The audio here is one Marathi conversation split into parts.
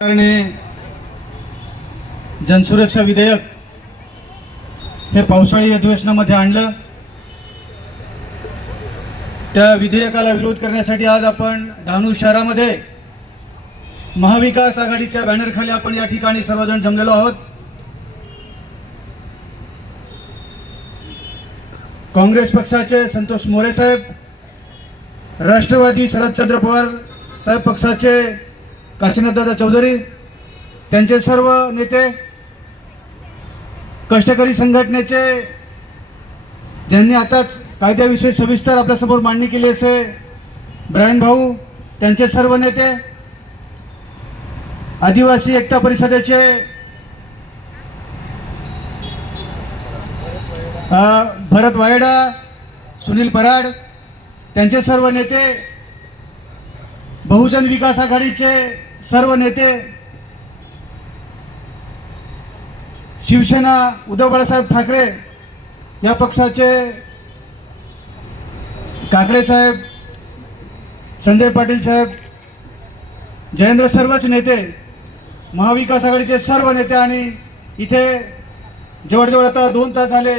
सरकारने जनसुरक्षा विधेयक हे पावसाळी अधिवेशनामध्ये आणलं. त्या विधेयकाला विरोध करण्यासाठी आज आपण डहाणू शहरामध्ये महाविकास आघाडीच्या बॅनरखाली आपण या ठिकाणी सर्वजण जमलेलो आहोत. काँग्रेस पक्षाचे संतोष मोरे साहेब राष्ट्रवादी शरदचंद्र पवार साहेब पक्षाचे काशीनाथदादा चौधरी त्यांचे सर्व नेते कष्टकरी संघटनेचे ज्यांनी आताच कायद्याविषयी सविस्तर आपल्यासमोर मांडणी केली असे ब्रायन भाऊ त्यांचे सर्व नेते आदिवासी एकता परिषदेचे भरत वायडा सुनील पराड त्यांचे सर्व नेते बहुजन विकास आघाडीचे सर्व नेते शिवसेना उद्धव बाळासाहेब ठाकरे या पक्षाचे काकडे साहेब संजय पाटील साहेब जयेंद्र सर्वच नेते महाविकास आघाडीचे सर्व नेते आणि इथे जवळजवळ आता दोन तास झाले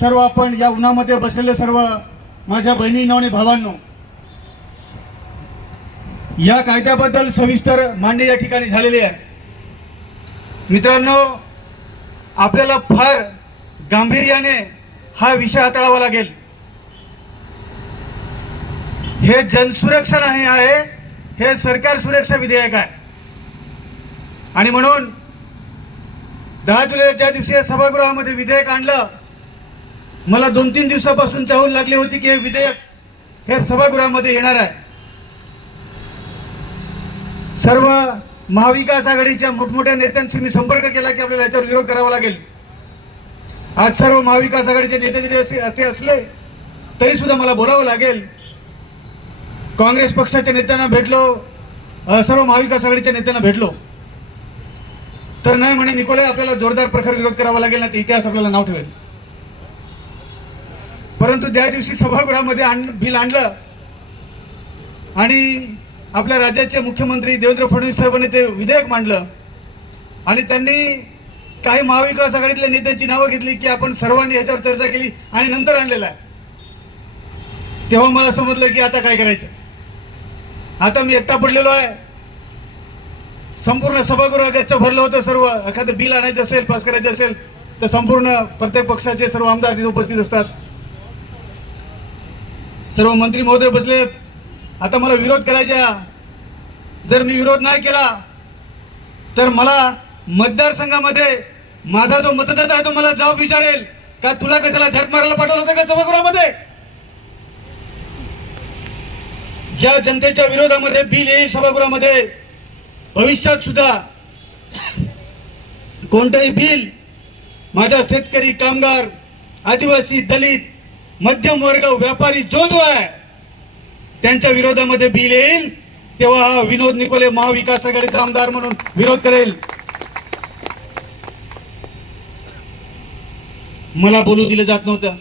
सर्व आपण या उन्हामध्ये बसलेले सर्व माझ्या बहिणींनो आणि भावांनो या कायद्याबद्दल सविस्तर मांडणी या ठिकाणी झालेली आहे. मित्रांनो आपल्याला फार गांभीर्याने हा विषय हाताळावा लागेल. हे जनसुरक्षा नाही आहे हे सरकार सुरक्षा विधेयक आहे. आणि म्हणून दहा जुलै ज्या दिवशी या सभागृहामध्ये विधेयक आणलं मला दोन तीन दिवसापासून चाहूल लागली होती की हे विधेयक हे सभागृहामध्ये येणार आहे. सर्व महाविकास आघाडीच्या मोठमोठ्या नेत्यांशी मी संपर्क केला की आपल्याला याच्यावर विरोध करावा लागेल. आज सर्व महाविकास आघाडीचे नेते जरी असे असले तरी सुद्धा मला बोलावं लागेल. काँग्रेस पक्षाच्या नेत्यांना भेटलो सर्व महाविकास आघाडीच्या नेत्यांना भेटलो. तर नाही म्हणे निकोले आपल्याला जोरदार प्रखर विरोध करावा लागेल ना ते इतिहास आपल्याला नाव ठेवेल. परंतु त्या दिवशी सभागृहामध्ये आण बिल आणलं आणि आपल्या राज्याचे मुख्यमंत्री देवेंद्र फडणवीस साहेबांनी ते विधेयक मांडलं. आणि त्यांनी काही महाविकास आघाडीतल्या नेत्यांची नावं घेतली की आपण सर्वांनी याच्यावर चर्चा केली आणि नंतर आणलेला आहे. तेव्हा मला समजलं की आता काय करायचं? आता मी एकटा पडलेलो आहे. संपूर्ण सभागृह गच्च भरलं होतं सर्व. एखादं बिल आणायचं असेल पास करायचं असेल तर संपूर्ण प्रत्येक पक्षाचे सर्व आमदार तिथे उपस्थित असतात. सर्व मंत्री महोदय बसलेत. आता मला विरोध करायचा जर मी विरोध नाही केला तर मला मतदारसंघामध्ये माझा जो मतदाता आहे तो मला जाब विचारेल का तुला कशाला झट मारायला पाठवलं होतं का सभागृहामध्ये? ज्या जनतेच्या विरोधामध्ये बिल येईल सभागृहामध्ये भविष्यात सुद्धा कोणतंही बिल माझ्या शेतकरी कामगार आदिवासी दलित मध्यम वर्ग व्यापारी जो जो आहे त्यांच्या विरोधामध्ये बिल येईल. तेव्हा हा विनोद निकोले महाविकास आघाडीचा आमदार म्हणून विरोध करेल. मला बोलू दिलं जात नव्हतं.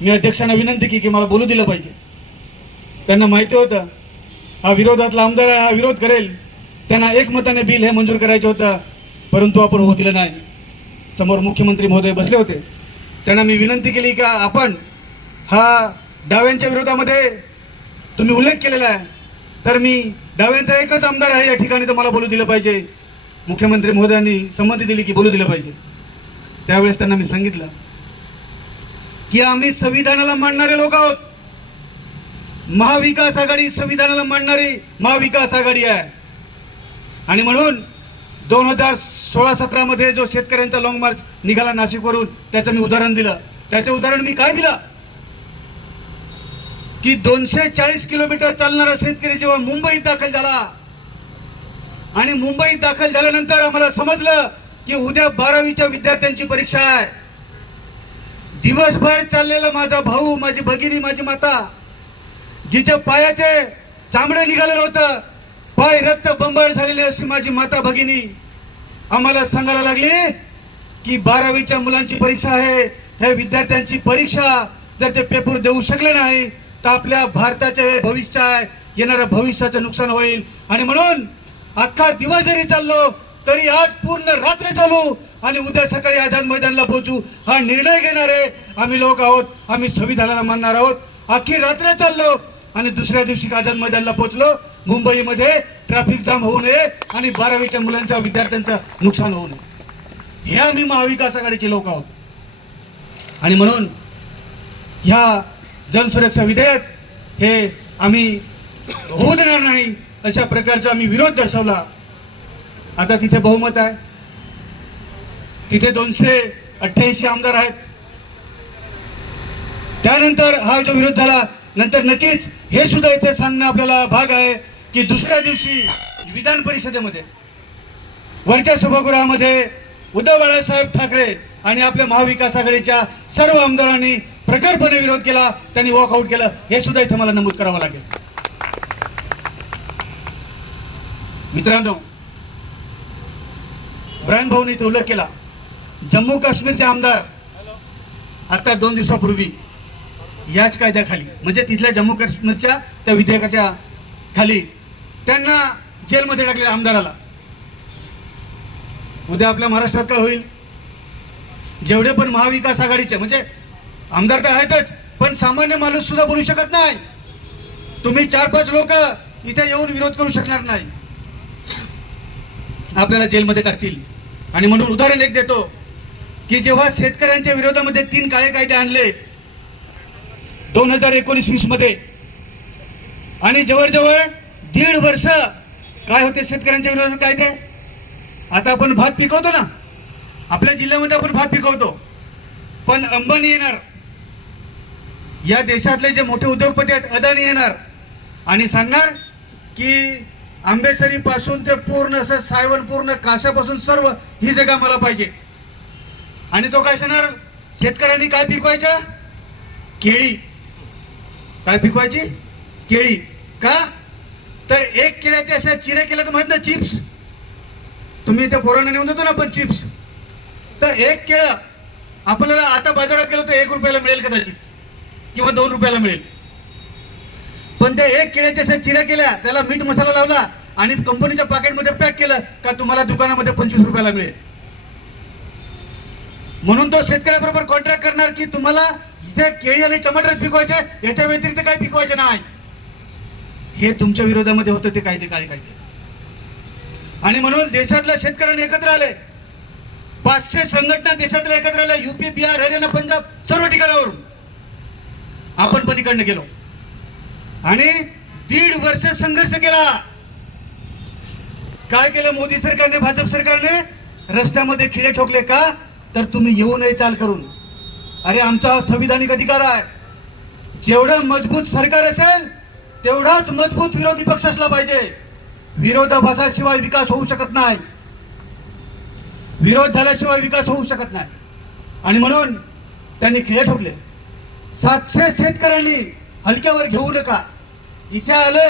मी अध्यक्षांना विनंती की की मला बोलू दिलं पाहिजे. त्यांना माहिती होतं. हा विरोधातला आमदार हा विरोध करेल. त्यांना एकमताने बिल हे मंजूर करायचं होतं. परंतु आपण होऊ दिलं नाही. समोर मुख्यमंत्री महोदय बसले होते. त्यांना मी विनंती केली का आपण हा डाव्यांच्या विरोधामध्ये तुम्ही उल्लेख केलेला आहे. तर मी डाव्यांचा एकच आमदार आहे या ठिकाणी तर मला बोलू दिलं पाहिजे. मुख्यमंत्री महोदयांनी संमती दिली की बोलू दिलं पाहिजे. त्यावेळेस त्यांना मी सांगितलं की आम्ही संविधानाला मांडणारे लोक आहोत. महाविकास आघाडी संविधानाला मांडणारी महाविकास आघाडी आहे. आणि म्हणून दोन हजार सोळा सतरामध्ये जो शेतकऱ्यांचा लॉंग मार्च निघाला नाशिकवरून त्याचं मी उदाहरण दिलं. त्याचं उदाहरण मी काय दिलं? की दोनशे चाळीस किलोमीटर चालणारा शेतकरी जेव्हा मुंबईत दाखल झाला आणि मुंबईत दाखल झाल्यानंतर आम्हाला समजलं की उद्या बारावीच्या विद्यार्थ्यांची परीक्षा आहे. दिवसभर चाललेला माझा भाऊ माझी भगिनी माझी माता जिच्या पायाचे चामडे निघालेलं होतं पाय रक्त बंबाळ झालेली अशी माझी माता भगिनी आम्हाला सांगायला लागली की बारावीच्या मुलांची परीक्षा आहे. हे विद्यार्थ्यांची परीक्षा जर ते पेपर देऊ शकले नाही तर आपल्या भारताचे भविष्य आहे येणाऱ्या भविष्याचं नुकसान होईल. आणि म्हणून अख्खा दिवस जरी चाललो तरी आज पूर्ण रात्र चालू आणि उद्या सकाळी आझाद मैदानला पोहोचू हा निर्णय घेणारे आम्ही लोक आहोत. आम्ही संविधानाला मानणार आहोत. अख्खी रात्र चाललो आणि दुसऱ्या दिवशी आझाद मैदानला पोहोचलो. मुंबईमध्ये ट्रॅफिक जाम होऊ नये आणि बारावीच्या मुलांच्या विद्यार्थ्यांचं नुकसान होऊ नये. हे आम्ही महाविकास आघाडीचे लोक आहोत. आणि म्हणून ह्या जनसुरक्षा विधेयक हे आम्ही होऊ देणार नाही अशा प्रकारचा आम्ही विरोध दर्शवला. आता तिथे बहुमत आहे. तिथे दोनशे अठ्ठ्याऐंशी आमदार आहेत. त्यानंतर हा जो विरोध झाला नंतर नक्कीच हे सुद्धा इथे सांगणं आपल्याला भाग आहे की दुसऱ्या दिवशी विधान परिषदेमध्ये वरच्या सभागृहामध्ये उद्धव बाळासाहेब ठाकरे आणि आपल्या महाविकास आघाडीच्या सर्व आमदारांनी प्रखरपणे विरोध केला त्यांनी वॉकआउट केलं. हे सुद्धा इथे मला नमूद करावं लागेल. मित्रांनो ब्रायन भाऊने इथे उल्लेख केला. जम्मू काश्मीरचे आमदार आता दोन दिवसापूर्वी याच कायद्याखाली म्हणजे तिथल्या जम्मू काश्मीरच्या त्या विधेयकाच्या खाली त्यांना जेलमध्ये टाकलेल्या आमदाराला. उद्या आपल्या महाराष्ट्रात काय होईल? जेवढे पण महाविकास आघाडीचे म्हणजे आमदार तर आहेतच पण सामान्य माणूस सुद्धा बोलू शकत नाही. तुम्ही चार पाच लोक इथे येऊन विरोध करू शकणार नाही. आपल्याला जेलमध्ये टाकतील. आणि म्हणून उदाहरण एक देतो की जेव्हा शेतकऱ्यांच्या विरोधामध्ये तीन काळे कायदे आणले दोन हजार एकोणीस वीसमध्ये आणि जवळजवळ दीड वर्ष काय होते शेतकऱ्यांच्या विरोधात कायदे? आता आपण भात पिकवतो ना आपल्या जिल्ह्यामध्ये आपण भात पिकवतो पण अंबानी येणार. या देशातले जे मोठे उद्योगपती आहेत अदानी येणार. आणि सांगणार की आंबेसरी पासून ते पूर्ण असं सायवन पूर्ण काशापासून सर्व ही जगा मला पाहिजे. आणि तो काय सांगणार? शेतकऱ्यांनी काय पिकवायच्या केळी. काय पिकवायची? केळी. का? तर एक केळ्याचे अशा चिऱ्या केल्या तर माहीत ना चिप्स. तुम्ही त्या पोरांना नेऊन देतो ना आपण चिप्स. तर एक केळं आपल्याला आता बाजारात गेलो तर एक रुपयाला मिळेल कदाचित. किंवा दोन रुपयाला मिळेल. पण त्या एक केळ्याच्या चिऱ्या केल्या त्याला मीठ मसाला लावला आणि कंपनीच्या पॅकेटमध्ये पॅक केलं का तुम्हाला दुकानामध्ये पंचवीस रुपयाला मिळेल. म्हणून तो शेतकऱ्याबरोबर कॉन्ट्रॅक्ट करणार की तुम्हाला इथे केळी आणि टमाटर पिकवायचे याच्या व्यतिरिक्त काही पिकवायचे नाही. हे तुमच्या विरोधामध्ये होतं ते कायदे काळे कायदे आणि म्हणून देशातल्या शेतकऱ्यांनी एकत्र आले. पाचशे संघटना देशातल्या एकत्र आल्या. युपी बिहार हरियाणा पंजाब सर्व ठिकाणावरून. आपण पण इकडनं गेलो. आणि दीड वर्ष संघर्ष केला. काय केलं मोदी सरकारने भाजप सरकारने? रस्त्यामध्ये खिळे ठोकले का? तर तुम्ही येऊ नये चाल करून. अरे आमचा संविधानिक अधिकार आहे. जेवढं मजबूत सरकार असेल तेवढाच मजबूत विरोधी पक्ष असला पाहिजे. विरोधाभासाशिवाय विकास होऊ शकत नाही. विरोध झाल्याशिवाय विकास होऊ शकत नाही. आणि म्हणून त्यांनी खिळे ठोकले. सातशे शेतकऱ्यांनी हलक्यावर घेऊ नका. इथे आले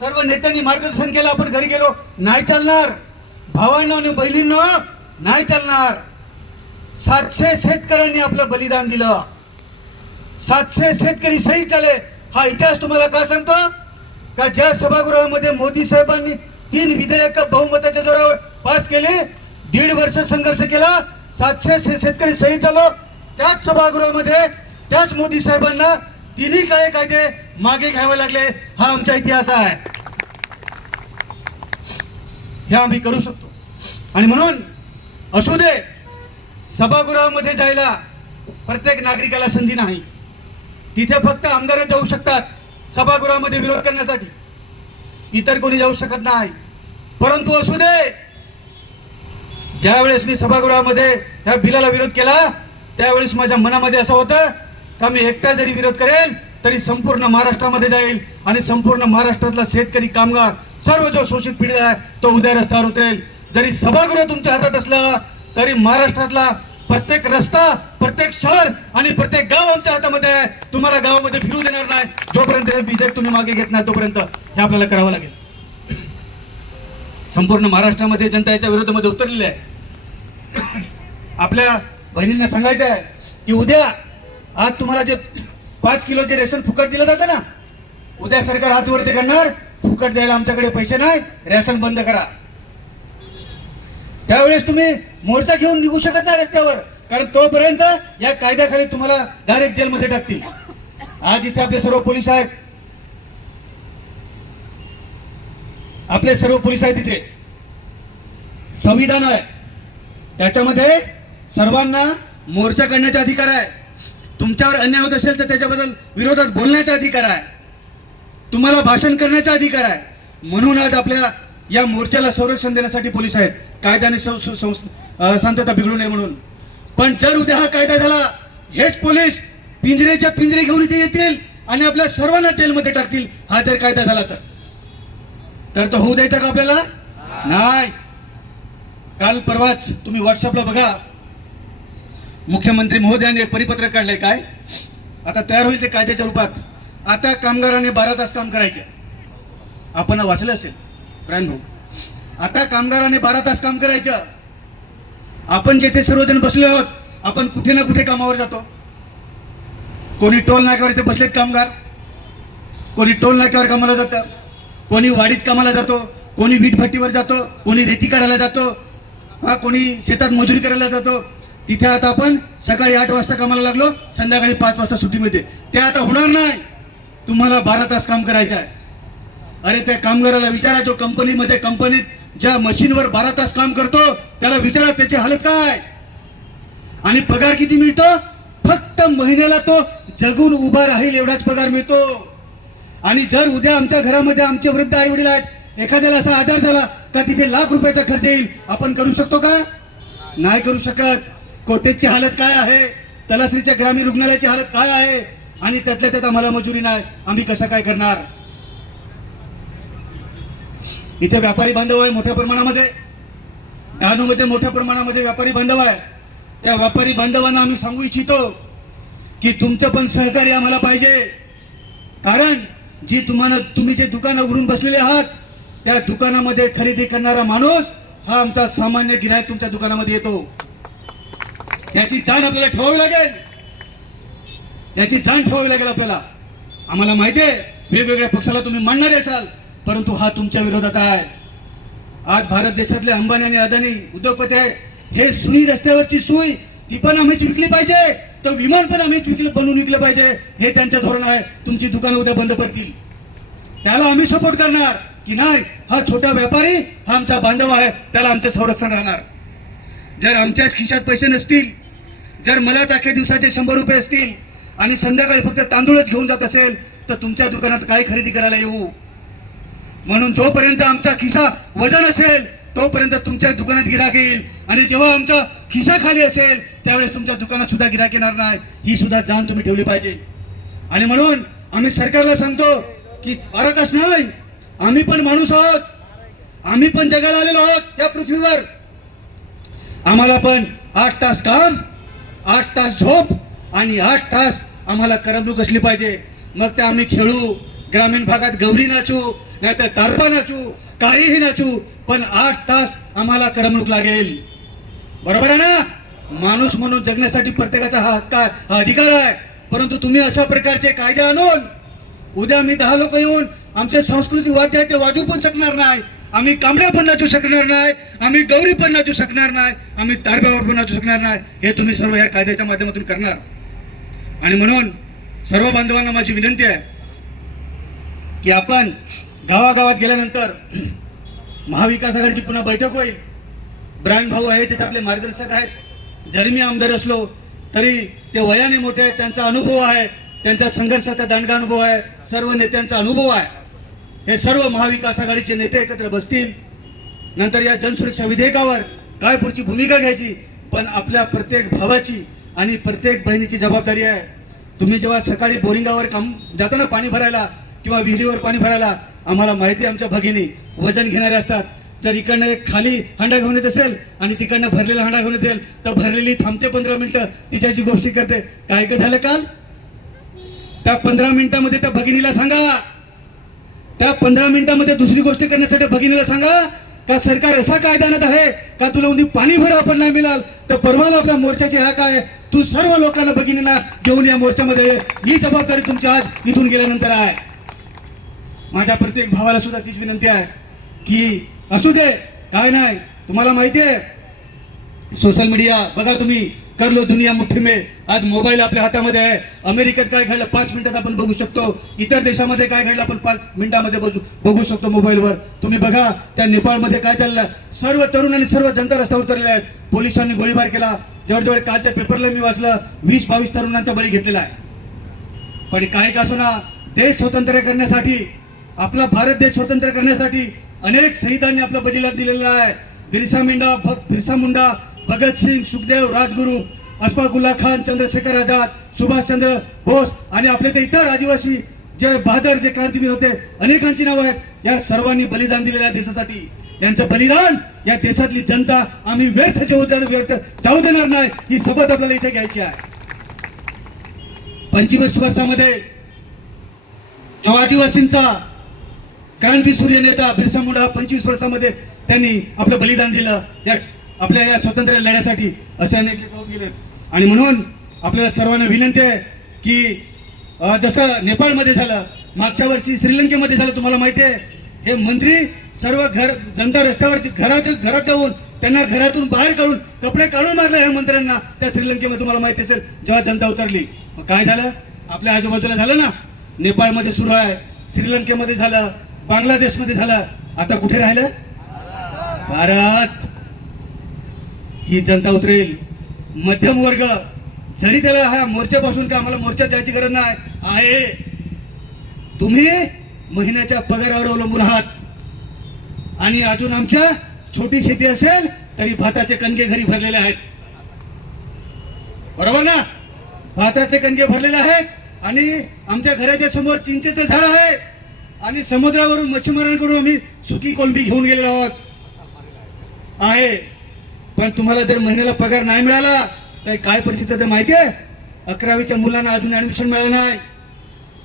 सर्व नेत्यांनी मार्गदर्शन केलं आपण घरी गेलो नाही चालणार. भावांना आणि बहिणींना नाही चालणार. सातशे शेतकऱ्यांनी आपलं बलिदान दिलं. सातशे शेतकरी सही झाले. हा इतिहास तुम्हाला का सांगतो? का ज्या सभागृहामध्ये मोदी साहेबांनी तीन विधेयक बहुमताच्या जोरावर पास केले दीड वर्ष संघर्ष केला सातशे शेतकरी सही झालो. त्याच सभागृहामध्ये त्याच मोदी साहेबांना तिन्ही काळे कायदे मागे घ्यावे लागले हा आमचा इतिहास आहे. हे आम्ही करू शकतो. आणि म्हणून असू दे सभागृहामध्ये जायला प्रत्येक नागरिकाला संधी नाही. तिथे फक्त आमदार जाऊ शकतात सभागृहामध्ये विरोध करण्यासाठी. इतर कोणी जाऊ शकत नाही. परंतु असू दे ज्यावेळेस मी सभागृहामध्ये ह्या बिलाला विरोध केला त्यावेळेस माझ्या मनामध्ये असं होतं का मी एकटा जरी विरोध करेल तरी संपूर्ण महाराष्ट्रामध्ये जाईल. आणि संपूर्ण महाराष्ट्रातला शेतकरी कामगार सर्व जो शोषित पीडित आहे तो उद्या रस्त्यावर उतरेल. जरी सभागृह तुमच्या हातात असलं तरी महाराष्ट्रातला प्रत्येक रस्ता प्रत्येक शहर आणि प्रत्येक गाव आमच्या हातामध्ये आहे. तुम्हाला गावामध्ये फिरू देणार नाही. जोपर्यंत हे विधेयक तुम्ही मागे घेत नाही तोपर्यंत हे आपल्याला करावं लागेल. संपूर्ण महाराष्ट्रामध्ये जनता याच्या विरोधामध्ये उतरलेली आहे. आपल्या बहिणींना सांगायचं आहे की उद्या आज तुम्हाला जे पाच किलोचे रेशन फुकट दिलं जातं ना उद्या सरकार हात वरती करणार फुकट द्यायला आमच्याकडे पैसे नाही रेशन बंद करा. त्यावेळेस तुम्ही मोर्चा घेऊन निघू शकत नाही रस्त्यावर कारण तोपर्यंत या कायद्याखाली तुम्हाला डायरेक्ट जेलमध्ये टाकतील. आज इथे आपले सर्व पोलीस आहेत. आपले सर्व पोलीस आहेत इथे. संविधान आहे. त्याच्यामध्ये सर्वांना मोर्चा करण्याचा अधिकार आहे. तुमच्यावर अन्याय होत असेल तर त्याच्याबद्दल विरोधात बोलण्याचा अधिकार आहे. तुम्हाला भाषण करण्याचा अधिकार आहे. म्हणून आज आपल्या या मोर्चाला संरक्षण देण्यासाठी पोलीस आहेत. कायद्याने शांतता बिघडू नये म्हणून. पण जर उद्या हा कायदा झाला हेच पोलीस पिंजरेच्या पिंजरे घेऊन इथे येतील आणि आपल्या सर्वांना जेलमध्ये टाकतील. हा जर कायदा झाला तर. तर तो होऊ द्यायचा का आपल्याला? नाही. काल परवाच तुम्ही व्हॉट्सअपला बघा. मुख्यमंत्री महोदयांनी एक परिपत्रक काढलंय काय? आता तयार होईल ते कायद्याच्या रूपात. आता कामगारांनी बारा तास काम करायचे. आपण वाचलं असेल ब्रँड आता कामगाराने बारा तास काम करायचं. आपण जेथे सर्वजण बसले आहोत आपण कुठे ना कुठे कामावर जातो. कोणी टोल नाक्यावर इथे बसलेत कामगार कोणी टोल नाक्यावर कामाला जातं कोणी वाडीत कामाला जातो कोणी वीटभट्टीवर जातो कोणी रेती काढायला जातो हा कोणी शेतात मजुरी करायला जातो तिथे आता आपण सकाळी आठ वाजता कामाला लागलो संध्याकाळी पाच वाजता सुट्टी मिळते. ते आता होणार नाही. तुम्हाला बारा तास काम करायचं आहे. अरे त्या कामगाराला विचारा जो कंपनीमध्ये कंपनीत ज्या मशीनवर बारा तास काम करतो त्याला विचारा त्याची हालत काय? आणि पगार किती मिळतो? फक्त महिन्याला तो जगून उभा राहील एवढाच पगार मिळतो. आणि जर उद्या आमच्या घरामध्ये आमचे वृद्ध आई वडील आहेत एखाद्याला असा आजार झाला का तिथे लाख रुपयाचा खर्च येईल आपण करू शकतो का? नाही करू शकत. कोटेजची हालत काय आहे? तलासरीच्या ग्रामीण रुग्णालयाची हालत काय आहे? आणि त्यातल्या त्यात आम्हाला मजुरी नाही. आम्ही कसं काय करणार? इथे व्यापारी बांधव आहे मोठ्या प्रमाणामध्ये. डहाणूमध्ये मोठ्या प्रमाणामध्ये व्यापारी बांधव आहे. त्या व्यापारी बांधवांना आम्ही सांगू इच्छितो की तुमचं पण सहकार्य आम्हाला पाहिजे. कारण जी तुम्हाला तुम्ही जे दुकान उघडून बसलेले आहात त्या दुकानामध्ये खरेदी करणारा माणूस हा आमचा सामान्य गिरायक तुमच्या दुकानामध्ये येतो. याची जाण आपल्याला ठेवावी लागेल. याची जाण ठेवावी लागेल आपल्याला. आम्हाला माहिती आहे वेगवेगळ्या पक्षाला तुम्ही मांडणारे असाल परंतु हा तुमच्या विरोधात आहे. आज भारत देशातले अंबानी आणि अदानी उद्योगपती आहे. हे सुई रस्त्यावरची सुई ती पण आम्हीच विकली पाहिजे. तर विमान पण आम्हीच विकलं बनवून विकलं पाहिजे. हे त्यांचं धोरण आहे. तुमची दुकानं उद्या बंद पडतील. त्याला आम्ही सपोर्ट करणार. की नाही हा छोटा व्यापारी हा आमचा बांधव आहे त्याला आमचं संरक्षण राहणार. जर आमच्याच खिशात पैसे नसतील जर मलाच अख्ख्या दिवसाचे शंभर रुपये असतील आणि संध्याकाळी फक्त तांदूळच घेऊन जात असेल तर तुमच्या दुकानात काय खरेदी करायला येऊ? म्हणून जोपर्यंत आमचा खिसा वजन असेल तोपर्यंत तुमच्या दुकानात गिराक येईल. आणि जेव्हा आमचा खिसा खाली असेल त्यावेळेस तुमच्या दुकानात सुद्धा गिराक येणार नाही. ही सुद्धा जाण तुम्ही ठेवली पाहिजे. आणि म्हणून आम्ही सरकारला सांगतो की बारा तास नाही. आम्ही पण माणूस आहोत. आम्ही पण जगाला आलेलो आहोत या पृथ्वीवर. आम्हाला पण आठ तास काम आठ तास झोप आणि आठ तास आम्हाला करमणूक असली पाहिजे. मग ते आम्ही खेळू ग्रामीण भागात गौरी नाचू नाही तर तारपा नाचू काहीही नाचू पण आठ तास आम्हाला करमणूक लागेल. बरोबर आहे ना? माणूस म्हणून जगण्यासाठी प्रत्येकाचा हा हक्क हा अधिकार आहे. परंतु तुम्ही अशा प्रकारचे कायदे आणून उद्या मी दहा लोक येऊन आमचे संस्कृती वाद्य आहे ते वाजू पण शकणार नाही. आम्ही कांबड्या पण नाचू शकणार नाही आम्ही गौरी पण नाचू शकणार नाही आम्ही तारब्यावर पण नाचू शकणार नाही हे तुम्ही सर्व या कायद्याच्या माध्यमातून करणार. आणि म्हणून सर्व बांधवांना माझी विनंती आहे की आपण गावागावात गेल्यानंतर महाविकास आघाडीची पुन्हा बैठक होईल. ब्रँड भाऊ आहे तिथे आपले मार्गदर्शक आहेत. जरी मी आमदार असलो तरी ते वयाने मोठे आहेत त्यांचा अनुभव आहे त्यांचा संघर्षाचा दांडगा अनुभव आहे सर्व नेत्यांचा अनुभव आहे. हे सर्व महाविकास आघाडीचे नेते एकत्र बसतील. नंतर या जनसुरक्षा विधेयकावर काय पुढची भूमिका घ्यायची. पण आपल्या प्रत्येक भावाची आणि प्रत्येक बहिणीची जबाबदारी आहे. तुम्ही जेव्हा सकाळी बोरिंगावर काम जाताना पाणी भरायला किंवा विहिरीवर पाणी भरायला आम्हाला माहिती आहे आमच्या भगिनी वजन घेणारे असतात. जर इकडनं एक खाली हंडा घेऊन येत असेल आणि तिकडनं भरलेला हंडा घेऊन असेल तर भरलेली थांबते पंधरा मिनिटं तिच्याची गोष्टी करते. काय काय झालं काल? त्या पंधरा मिनिटामध्ये त्या भगिनीला सांगा. त्या पंधरा मिनिटामध्ये दुसरी गोष्ट करण्यासाठी भगिनीला सांगा का सरकार असा कायदा आणत आहे का तुला उद्या पाणी भर आपण नाही मिळाल तर परवाला आपल्या मोर्चाची हा काय तू सर्व लोकांना भगिनींना घेऊन या मोर्चामध्ये. ही जबाबदारी तुमच्या आज इथून गेल्यानंतर आहे. माझ्या प्रत्येक भावाला सुद्धा तीच विनंती आहे की असू दे काय नाही तुम्हाला माहिती आहे सोशल मीडिया बघा तुम्ही कर लो दुनिया मुठ्ठी में आज मोबाईल आपल्या हातामध्ये आहे. अमेरिकेत काय घडलं? पाच मिनिटात आपण बघू शकतो. इतर देशामध्ये काय घडलं? आपण पाच मिनिटामध्ये बघू बघू शकतो मोबाईलवर. तुम्ही बघा त्या नेपाळमध्ये काय चाललं? सर्व तरुण आणि सर्व जनता रस्त्यावर उतरलेल्या आहेत पोलिसांनी गोळीबार केला. जवळजवळ कालच्या पेपरला मी वाचलं वीस बावीस तरुणांचा बळी घेतलेला आहे. पण काय का ना देश स्वतंत्र करण्यासाठी आपला भारत देश स्वतंत्र करण्यासाठी अनेक शहीदांनी आपला बलिदान दिलेला आहे. बिरसा मुंडा भ- बिरसा मुंडा भगतसिंग सुखदेव राजगुरू अशफाकुल्ला खान चंद्रशेखर आझाद सुभाषचंद्र बोस आणि आपले ते इतर आदिवासी जे बहादर जे क्रांतीवीर होते अनेकांची नावं आहेत. या सर्वांनी बलिदान दिलेलं आहे देशासाठी. यांचं बलिदान या देशातली जनता आम्ही व्यर्थ जेवू व्यर्थ जाऊ देणार नाही. ही शपथ आपल्याला इथे घ्यायची आहे. पंचवीस वर्षामध्ये जो आदिवासींचा क्रांती सूर्य नेता बिरसा मुंडा पंचवीस वर्षामध्ये त्यांनी आपलं बलिदान दिलं. या आपल्या या स्वातंत्र्य लढ्यासाठी असे अनेक लेख गेले. आणि म्हणून आपल्याला सर्वांना विनंती आहे की जसं नेपाळमध्ये झालं मागच्या वर्षी श्रीलंकेमध्ये झालं तुम्हाला माहिती आहे हे मंत्री सर्व घर जनता रस्त्यावरती घरात घरात जाऊन त्यांना घरातून बाहेर काढून कपडे काढून मारले ह्या मंत्र्यांना. त्या श्रीलंकेमध्ये तुम्हाला माहिती असेल जेव्हा जनता उतरली. मग काय झालं? आपल्या आजूबाजूला झालं ना? नेपाळमध्ये सुरू आहे श्रीलंकेमध्ये झालं बांगलादेशमध्ये झालं. आता कुठे राहिलं? भारत. ही जनता उतरेल. मध्यम वर्ग जरी त्याला हा मोर्चापासून का आम्हाला मोर्चा जायची गरज नाही आहे. तुम्ही महिन्याच्या पगारावर अवलंबून आहात. आणि अजून आमच्या छोटी शेती असेल तरी भाताचे कणके घरी भरलेले आहेत. बरोबर ना? भाताचे कणके भरलेले आहेत आणि आमच्या घराच्या समोर चिंचेचं झाड आहे. आणि समुद्रावरून मच्छीमारांकडून आम्ही सुकी कोलंबी घेऊन गेलेलो आहोत. आहे. पण तुम्हाला जर महिन्याला पगार नाही मिळाला तर काय परिस्थिती तर माहिती आहे? अकरावीच्या मुलांना अजून ऍडमिशन मिळालं नाही.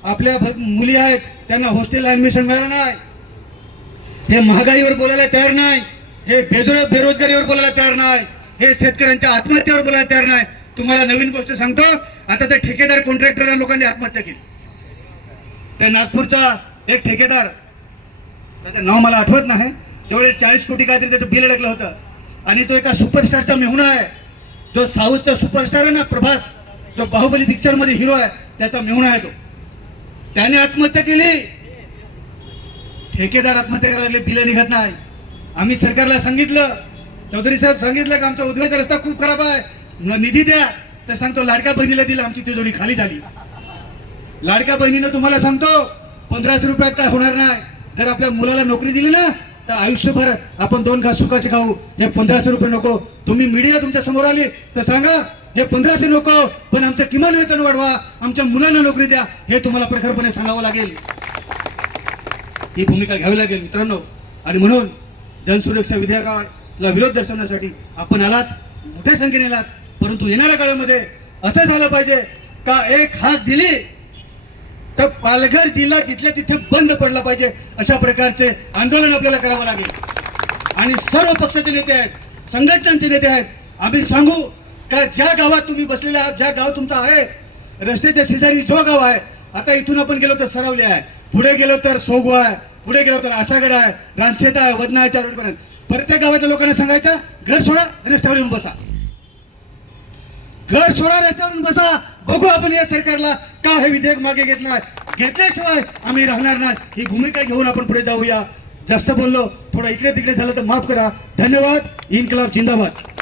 आपल्या मुली आहेत त्यांना हॉस्टेलला ऍडमिशन मिळालं नाही. हे महागाईवर बोलायला तयार नाही. हे बेदो बेरोजगारीवर बोलायला तयार नाही. हे शेतकऱ्यांच्या आत्महत्येवर बोलायला तयार नाही. तुम्हाला नवीन गोष्ट सांगतो. आता ते ठेकेदार कॉन्ट्रॅक्टर लोकांनी आत्महत्या केली. त्या नागपूरचा एक ठेकेदार त्याचं नाव मला आठवत नाही. तेवढे चाळीस कोटी काहीतरी त्याचं बिल अडकलं होतं. आणि तो एका सुपरस्टारचा मेहुणा आहे. जो साऊथचा सुपरस्टार आहे ना प्रभास जो बाहुबली पिक्चरमध्ये हिरो आहे त्याचा मेहुणा आहे तो. त्याने आत्महत्या केली. ठेकेदार आत्महत्या करायला लागले बिलं निघत नाही. आम्ही सरकारला सांगितलं चौधरी साहेब सांगितलं की आमचा उद्योगाचा रस्ता खूप खराब आहे. निधी द्या. तर सांगतो लाडक्या बहिणीला दिला आमची तिजोरी खाली झाली. लाडक्या बहिणीनं तुम्हाला सांगतो पंधराशे रुपयात काय होणार नाही. जर आपल्या मुलाला नोकरी दिली ना तर आयुष्यभर आपण दोन घास सुखाचे खाऊ. हे पंधराशे रुपये नको. तुम्ही मीडिया तुमच्यासमोर आली तर सांगा हे पंधराशे नको पण आमचं किमान वेतन वाढवा आमच्या मुलांना नोकरी द्या. हे तुम्हाला प्रखरपणे सांगावं लागेल. ही भूमिका घ्यावी लागेल मित्रांनो. आणि म्हणून जनसुरक्षा विधेयकाला विरोध दर्शवण्यासाठी आपण आलात मोठ्या संख्येने आलात परंतु येणाऱ्या काळामध्ये असं झालं पाहिजे का एक हात दिली तर पालघर जिल्हा जिथल्या तिथे बंद पडला पाहिजे अशा प्रकारचे आंदोलन आपल्याला करावं लागेल. आणि सर्व पक्षाचे नेते आहेत संघटनांचे नेते आहेत आम्ही सांगू का ज्या गावात तुम्ही बसलेले आहात ज्या गाव तुमचं आहे रस्त्याच्या शेजारी जो गाव आहे आता इथून आपण गेलो तर सरावले आहे पुढे गेलो तर सोगू आहे पुढे गेलो तर आसागड आहे रानशेत आहे वदना आहे चारोडपर्यंत प्रत्येक गावाच्या लोकांना सांगायचं घर सोडा रस्त्यावर येऊन बसा. घर सोडा रस्त्यावरून बसा. बघू आपण या सरकारला का हे विधेयक मागे घेतलाय. घेतल्याशिवाय आम्ही राहणार नाही. ही भूमिका घेऊन आपण पुढे जाऊया. जास्त बोललो थोडं इकडे तिकडे झालं तर माफ करा. धन्यवाद. इन्कलाब जिंदाबाद.